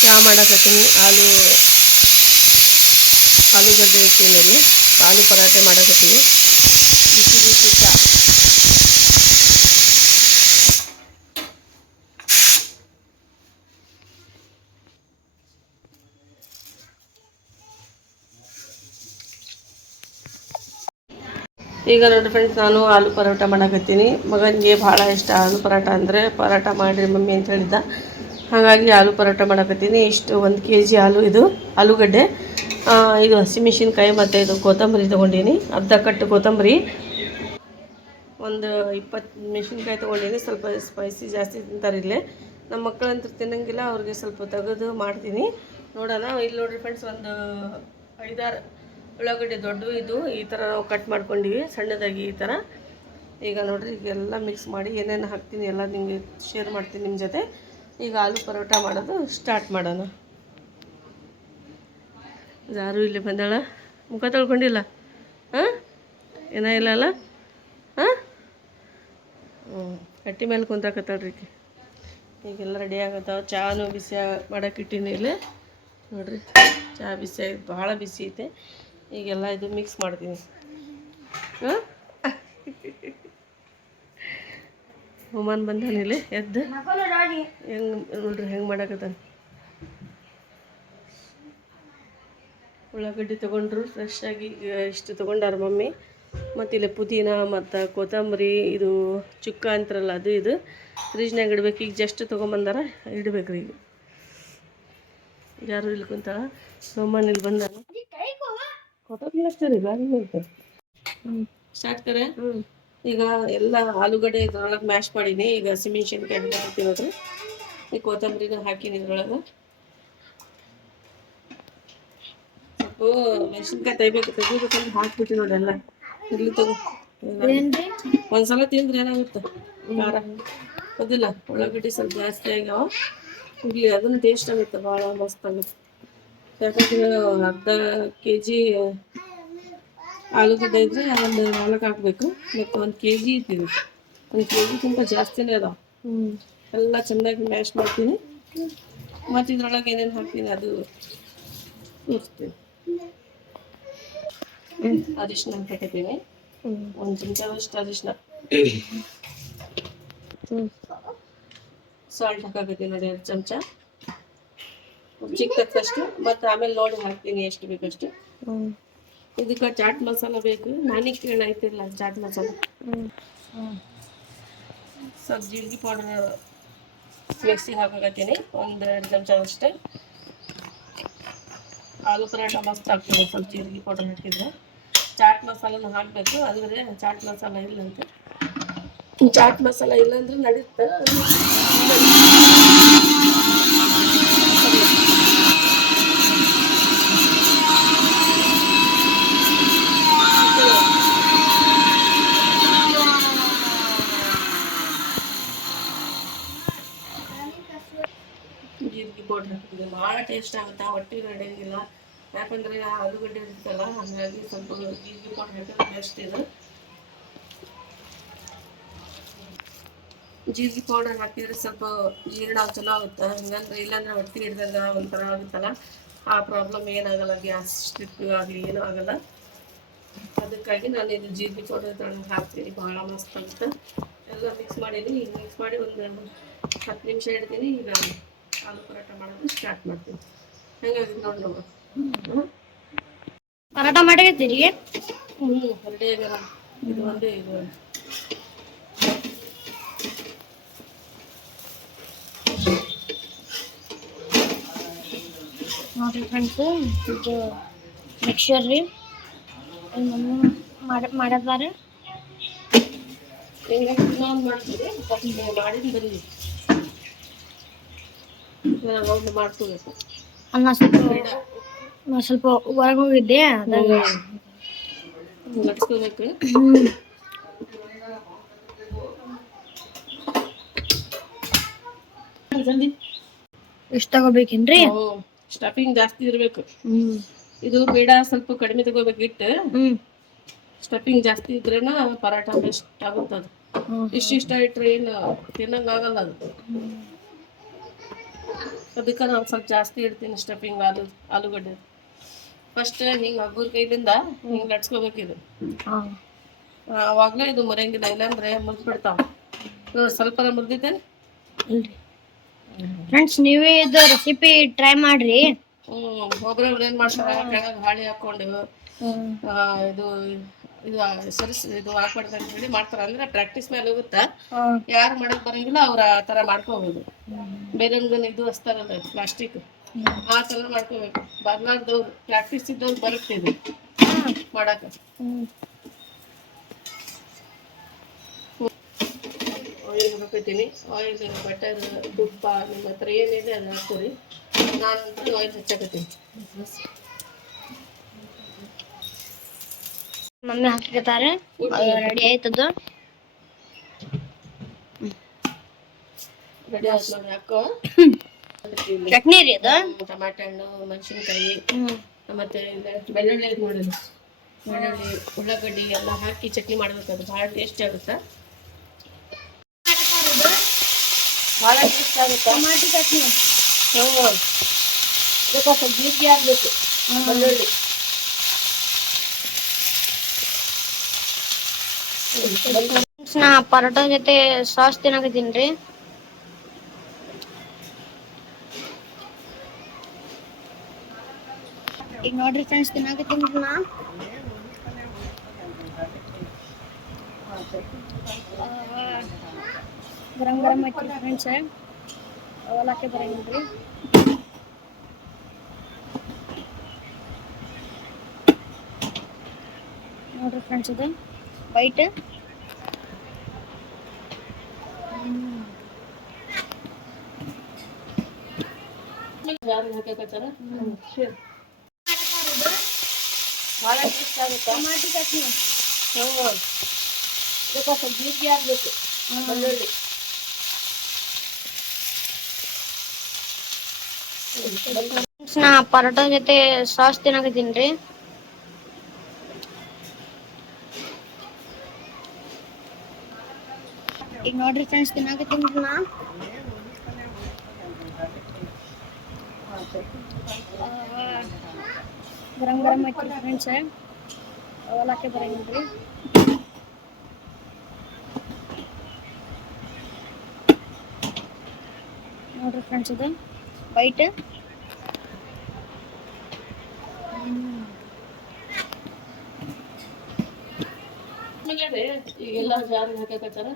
ಚಹಾ ಮಾಡಕತ್ತೀನಿ. ಆಲೂಗಡ್ಡೆ ಇಟ್ಟಿನಿ ಇಲ್ಲಿ. ಆಲೂ ಪರಾಟೆ ಮಾಡಕತ್ತೀನಿ. ಬಿಸಿ ಬಿಸಿ ಚಹಾ. ಈಗ ನೋಡಿ ಫ್ರೆಂಡ್ಸ್, ನಾನು ಆಲೂ ಪರೋಟ ಮಾಡಕತ್ತೀನಿ. ಮಗನಿಗೆ ಭಾಳ ಇಷ್ಟ ಆಲೂ ಪರೋಟ ಅಂದರೆ. ಪರೋಟ ಮಾಡಿರಿ ಮಮ್ಮಿ ಅಂತ ಹೇಳಿದ್ದ. ಹಾಗಾಗಿ ಆಲೂ ಪರೋಟ ಮಾಡಕತ್ತೀನಿ. ಇಷ್ಟು 1 kg ಇದು ಆಲೂಗಡ್ಡೆ, ಇದು ಹಸಿಮೆಣಸಿನ್ಕಾಯಿ ಮತ್ತು ಇದು ಕೊತ್ತಂಬರಿ ತೊಗೊಂಡೀನಿ. ಅರ್ಧ ಕಟ್ಟು ಕೊತ್ತಂಬರಿ, ಒಂದು 20 ಮೆಣಸಿನ್ಕಾಯಿ ತೊಗೊಂಡೀನಿ. ಸ್ವಲ್ಪ ಸ್ಪೈಸಿ ಜಾಸ್ತಿ ತಿಂತಾರೆ ಇಲ್ಲೇ. ನಮ್ಮ ಮಕ್ಕಳಂತೂ ತಿನ್ನೋಂಗಿಲ್ಲ, ಅವ್ರಿಗೆ ಸ್ವಲ್ಪ ತೆಗೆದು ಮಾಡ್ತೀನಿ. ನೋಡೋಣ. ಇಲ್ಲಿ ನೋಡಿರಿ ಫ್ರೆಂಡ್ಸ್, ಒಂದು 5-6 ಉಳ್ಳಾಗಡ್ಡೆ ದೊಡ್ಡ ಇದು ಈ ಥರ ನಾವು ಕಟ್ ಮಾಡ್ಕೊಂಡಿವಿ ಸಣ್ಣದಾಗಿ ಈ ಥರ. ಈಗ ನೋಡಿರಿ, ಈಗೆಲ್ಲ ಮಿಕ್ಸ್ ಮಾಡಿ ಏನೇನು ಹಾಕ್ತೀನಿ ಎಲ್ಲ ನಿಮಗೆ ಶೇರ್ ಮಾಡ್ತೀನಿ ನಿಮ್ಮ ಜೊತೆ. ಈಗ ಆಲೂ ಪರೋಟ ಮಾಡೋದು ಸ್ಟಾರ್ಟ್ ಮಾಡೋಣ. ಯಾರು ಇಲ್ಲಿ ಬಂದಾಳ? ಮುಖ ತೊಳ್ಕೊಂಡಿಲ್ಲ? ಹಾಂ, ಏನೋ ಇಲ್ಲ ಅಲ್ಲ? ಹಾಂ, ಕಟ್ಟಿ ಮೇಲೆ ಕುಂತಾಕತ್ತಾಳ್ರಿ. ಈಗೆಲ್ಲ ರೆಡಿ ಆಗತ್ತಾವ. ಚಹಾನು ಬಿಸಿ ಮಾಡೋಕೆ ಇಟ್ಟಿನಿ ಇಲ್ಲಿ ನೋಡಿರಿ. ಚಹಾ ಬಿಸಿ ಭಾಳ ಬಿಸಿ ಐತೆ. ಈಗೆಲ್ಲ ಇದು ಮಿಕ್ಸ್ ಮಾಡ್ತೀನಿ. ಹಾಂ, ಹುಮಾನ್ ಬಂದಾನಿಲ್ಲಿ ಎದ್ದು. ಹೆಂಗೆ ನೋಡ್ರಿ ಹೆಂಗೆ ಮಾಡಕತ್ತಾನ. ಉಳ್ಳಾಗಡ್ಡಿ ತೊಗೊಂಡ್ರು ಫ್ರೆಶ್ಶಾಗಿ. ಇಷ್ಟು ತೊಗೊಂಡಾರ ಮಮ್ಮಿ. ಮತ್ತು ಇಲ್ಲಿ ಪುದೀನ ಮತ್ತು ಕೊತ್ತಂಬರಿ, ಇದು ಚುಕ್ಕ ಅಂತಾರಲ್ಲ ಅದು, ಇದು ಫ್ರಿಜ್ನಾಗ ಇಡ್ಬೇಕು. ಈಗ ಜಸ್ಟ್ ತೊಗೊಂಬಂದಾರ, ಇಡ್ಬೇಕ್ರಿ ಈಗ. ಯಾರು ಇಲ್ಲಿ ಕುಂತಾಳ? ನಮ್ಮನ್ನ ಇಲ್ಲಿ ಬಂದಾರ. ಸ್ಟಾರ್ಟ್ ಕರೆ. ಈಗ ಎಲ್ಲ ಆಲೂಗಡ್ಡೆ ಇದ್ರೊಳಗೆ ಮ್ಯಾಶ್ ಮಾಡೀನಿ. ಈಗ ಹಸಿಮೆಣ್ಸಿನ್ಕಾಯಿ ಹಾಕ್ತೀನಿ. ಈ ಕೊತ್ತಂಬರಿನ ಹಾಕಿನಿ ಇದ್ರೊಳಗೆ. ಸ್ವಲ್ಪ ಮೆಣಸಿನ್ಕಾಯಿ ತೆಗಿಬೇಕಂದ್ರೆ ಹಾಕ್ಬಿಟ್ಟು ನೋಡಿ ಎಲ್ಲ. ಇಲ್ಲಿ ತಗೋ, ಒಂದ್ಸಲ ತಿಂದ್ರೆ ಏನಾಗುತ್ತೆ ಖಾರ ಅದಿಲ್ಲ. ಉಳ್ಳಾಗಡ್ಡಿ ಸ್ವಲ್ಪ ಜಾಸ್ತಿ ಆಗ್ಯಾವ. ಇಲ್ಲಿ ಅದನ್ನು ಟೇಸ್ಟ್ ಆಗುತ್ತೆ, ಭಾಳ ಮಸ್ತ್ ಆಗುತ್ತೆ. ಯಾಕಂದ್ರೆ ಅರ್ಧ kg ಆಲೂಗಡ್ಡೆ ಇದ್ರೆ ಒಂದು 4 ಹಾಕಬೇಕು. ಮತ್ತು 1 kg ಇಟ್ಟಿವಿ. 1 kgಕ್ಕಿಂತ ಜಾಸ್ತಿನೇ ಅದಾವ. ಎಲ್ಲ ಚೆನ್ನಾಗಿ ಮ್ಯಾಶ್ ಮಾಡ್ತೀನಿ. ಮತ್ತು ಇದ್ರೊಳಗೆ ಏನೇನು ಹಾಕ್ತೀನಿ ಅದು ತೋರಿಸ್ತೀನಿ. ಅರಿಶಿನ ಹಾಕತ್ತೀನಿ. 1 ಚಮಚದಷ್ಟು ಅರಿಶಿನ. ಸಾಲ್ಟ್ ಹಾಕತ್ತೀನಿ ನೋಡಿ, 2 ಚಮಚ ಚಿಕ್ಕ ತಕ್ಕಷ್ಟು. ಮತ್ತು ಆಮೇಲೆ ನೋಡಿ ಹಾಕ್ತೀನಿ ಎಷ್ಟು ಬೇಕಷ್ಟು. ಇದಕ್ಕೆ ಚಾಟ್ ಮಸಾಲ ಬೇಕು. ನಾನೀಗ ಕೇಳ ಐತಿರಲ್ಲ ಚಾಟ್ ಮಸಾಲ. ಸ್ವಲ್ಪ ಜೀರಿಗೆ ಪೌಡರ್ ಮಿಕ್ಸಿಗೆ ಹಾಕತ್ತೀನಿ, 1-2 ಚಮಚ ಅಷ್ಟೇ. ಆಲೂ ಪರಾಟ ಮಸ್ತ್ ಆಗ್ತದೆ ಸ್ವಲ್ಪ ಜೀರಿಗೆ ಪೌಡರ್ ಹಾಕಿದ್ರೆ. ಚಾಟ್ ಮಸಾಲನ ಹಾಕಬೇಕು. ಅಂದರೆ ಚಾಟ್ ಮಸಾಲ ಇಲ್ಲಂತೆ. ಚಾಟ್ ಮಸಾಲ ಇಲ್ಲಾಂದ್ರೆ ನಡೀತಾ. ಜೀರಿಗೆ ಪೌಡ್ರ್ ಹಾಕಿದ್ರೆ ಭಾಳ ಟೇಸ್ಟ್ ಆಗುತ್ತೆ. ಹೊಟ್ಟೆಗೆ ನಡೆಯೋಂಗಿಲ್ಲ. ಯಾಕಂದರೆ ಆಲೂಗಡ್ಡೆ ಇರುತ್ತಲ್ಲ, ಹಾಗಾಗಿ ಸ್ವಲ್ಪ ಜೀರಿಗೆ ಪೌಡ್ರ್ ಹಾಕಿದ್ರೆ ಬೆಸ್ಟ್ ಇದು. ಜೀರಿಗೆ ಪೌಡರ್ ಹಾಕಿದ್ರೆ ಸ್ವಲ್ಪ ಜೀರ್ಣ ಚಲೋ ಆಗುತ್ತೆ. ಹಂಗಂದ್ರೆ ಇಲ್ಲಾಂದ್ರೆ ಹೊಟ್ಟೆ ಹಿಡ್ದಾಗ ಒಂಥರ ಆಗುತ್ತಲ್ಲ, ಆ ಪ್ರಾಬ್ಲಮ್ ಏನಾಗಲ್ಲ. ಗ್ಯಾಸ್ಟ್ರಿಕ್ ಆಗಲಿ ಏನೂ ಆಗಲ್ಲ. ಅದಕ್ಕಾಗಿ ನಾನು ಇದು ಜೀರಿಗೆ ಪೌಡರ್ ಹಾಕ್ತೀನಿ. ಭಾಳ ಮಸ್ತ್ ಆಗುತ್ತೆ. ಎಲ್ಲ ಮಿಕ್ಸ್ ಮಾಡೀನಿ. ಈಗ ಮಿಕ್ಸ್ ಮಾಡಿ ಒಂದು 10 ನಿಮಿಷ ಇಡ್ತೀನಿ. ಈಗ ಆಲೂ ಪರಾಟ ಮಾಡೋದು ಸ್ಟಾರ್ಟ್ ಮಾಡ್ತೀನಿ. ಹೆಂಗಾಗಿ ನೋಡಿ ನಾವು ಪರಾಟ ಮಾಡಿರ್ತೀರಿ. ರೆಡಿ ಆಗ್ಯಾರ. ಇದು ಒಂದೇ ಇದು ನೋಡಿರಿ ಫ್ರೆಂಡ್ಸ್, ಇದು ಮಿಕ್ಸರ್ ರೀ ಮಾಡದಾರೆ. ನಾವು ಮಾಡ್ತೀವಿ ಮಾಡಿದ ಬರೀ ಮಾಡ್ಕೋಬೇಕು. ಅನ್ನ ಸ್ವಲ್ಪ ಹೊರಗೆ ಹೋಗಿದ್ದೆ, ಲಟ್ಸ್ಕೋಬೇಕು. ಎಷ್ಟು ತಗೋಬೇಕೇನ್ರಿ? ಸ್ಟಫಿಂಗ್ ಜಾಸ್ತಿ ಇರಬೇಕು. ಇದು ಬೇಡ, ಸ್ವಲ್ಪ ಕಡಿಮೆ ತಗೋಬೇಕು ಹಿಟ್ಟು. ಸ್ಟಫಿಂಗ್ ಜಾಸ್ತಿ ಇದ್ರೇನ ಪರಾಟ ಬೆಸ್ಟ್ ಆಗುತ್ತೆ. ಅದು ಇಷ್ಟ ಇಟ್ರೆ ಏನು ತಿನ್ನಂಗೆ ಆಗಲ್ಲ ಅದು. ಅದಕ್ಕೆ ನಾನು ಸ್ವಲ್ಪ ಜಾಸ್ತಿ ಇಡ್ತೀನಿ ಸ್ಟಫಿಂಗ್ ಆಲೂಗಡ್ಡೆ. ಫಸ್ಟ್ ಹಿಂಗೆ ಹಗ್ಗೂರ್ ಕೈಲಿಂದ ಹಿಂಗೆ ಲಟ್ಸ್ಕೋಬೇಕಿದು. ಆವಾಗಲೇ ಇದು ಮುರಿಯಂಗಿಲ್ಲ, ಇಲ್ಲಾಂದ್ರೆ ಮುರಿದ್ಬಿಡ್ತಾವ. ನೋಡಿ ಸ್ವಲ್ಪ ಮುರಿದಿದ್ದೇನೆ. ಫ್ರೆಂಡ್ಸ್ ನೀವೇ ಇದು ರೆಸಿಪಿ ಟ್ರೈ ಮಾಡ್ರಿ. ಒಬ್ಬೊಬ್ರು ಏನು ಮಾಡ್ತಾರೆ, ಕೆಳಗೆ ಹಾಳಿ ಹಾಕ್ಕೊಂಡು ಇದು ಇದು ಇದು ಹಾಕ್ಬಾರ್ದು ಅಂತ ಹೇಳಿ ಮಾಡ್ತಾರೆ. ಅಂದ್ರೆ ಪ್ರಾಕ್ಟೀಸ್ ಮೇಲೆ ಹೋಗುತ್ತಾ, ಯಾರು ಮಾಡಕ್ ಬರಂಗಿಲ್ಲ ಅವ್ರು ಆ ಥರ ಮಾಡ್ಕೋಬೋದು. ಬೇರೆ ಇದು ಹಚ್ತಾರಲ್ಲ ಪ್ಲಾಸ್ಟಿಕ್, ಆ ಥರ ಮಾಡ್ಕೋಬೇಕು. ಬರ್ಲಾರ್ದವ್ರು ಪ್ರಾಕ್ಟೀಸ್ ಇದ್ದವ್ರು ಬರುತ್ತೆ ಇದು ಮಾಡಕ್ಕೆ. ಆಯಿಲ್ ಹಾಕೋತೀನಿ. ಆಯಿಲ್, ಬಟರ್, ತುಪ್ಪ ನಿಮ್ಮ ಹತ್ರ ಏನಿದೆ ಅದನ್ನ ಹಾಕ್ತೀರಿ. ನಾನು ಆಯಿಲ್ ಹಚ್ಚಾಕತ್ತೀನಿ. ಮಮ್ಮಿ ಹಾಕಿರ್ತಾರೆ, ರೆಡಿ ಆಯ್ತದ. ರೆಡಿ ಆಯ್ತು ನೋಡಿ, ಹಾಕೋ. ಚಟ್ನಿ ರೀ ಅದು. ಟಮಾಟೆ ಹಣ್ಣು, ಮೆಣಸಿನ್ಕಾಯಿ, ಮತ್ತೆ ಬೆಳ್ಳುಳ್ಳಿ ಐತೆ ನೋಡಿ, ಬೆಳ್ಳುಳ್ಳಿ, ಉಳ್ಳಾಗಡ್ಡಿ ಎಲ್ಲ ಹಾಕಿ ಚಟ್ನಿ ಮಾಡ್ಬೇಕು. ಅದು ಭಾಳ ಟೇಸ್ಟ್ ಆಗುತ್ತೆ, ಭಾಳ ಟೇಸ್ಟ್ ಆಗುತ್ತೆ. ಟಮಾಟಿ ಚಟ್ನಿ ಇದಕ್ಕೆ ಸ್ವಲ್ಪ ಜೀರಿಗೆ ಹಾಕ್ಬೇಕು, ಬೆಳ್ಳುಳ್ಳಿ. ನಾ ಪರೋಟ ಜೊತೆ ಸಾಸ್ ತಿನ್ನಕತ್ತೀನಿ. ಈಗ ನೋಡ್ರಿ ಫ್ರೆಂಡ್ಸ್, ತಿನ್ನಕತ್ತೀನಿ ನಾ. ಗರಂ ಗರಂ ಐತಿ ಫ್ರೆಂಡ್ಸ್, ಅವಲಕ್ಕಿ ಬರಂಗಿಲ್ರಿ. ನೋಡ್ರಿ ಫ್ರೆಂಡ್ಸ್, ಇದು ವೈಟ್ ಭಾಳ ಟೇಸ್ಟ್ ಆಗುತ್ತೆ. ಟಮಾಟಿ ಚಟ್ನಿ ಇದಕ್ಕೆ ಸ್ವಲ್ಪ ಜೀರಿಗೆ ಹಾಕ್ಬೇಕು, ಬೆಳ್ಳುಳ್ಳಿ. ನಾ ಪರೋಟ ಜೊತೆ ಸಾಸ್ ತಿನ್ನಕತ್ತೀನಿ. ಈಗ ನೋಡ್ರಿ ಫ್ರೆಂಡ್ಸ್, ತಿನ್ನಕತ್ತೀನಿ ನಾ. ಗರಂ ಗರಂ ಐತಿ ಫ್ರೆಂಡ್ಸ್, ಅವಲಕ್ಕಿ ಬರಂಗಿಲ್ರಿ. ನೋಡ್ರಿ ಫ್ರೆಂಡ್ಸ್, ಇದು ವೈಟ್ ಈಗೆಲ್ಲ ಜಾರಿಗೆ ಹಾಕಕತ್ತಾರ.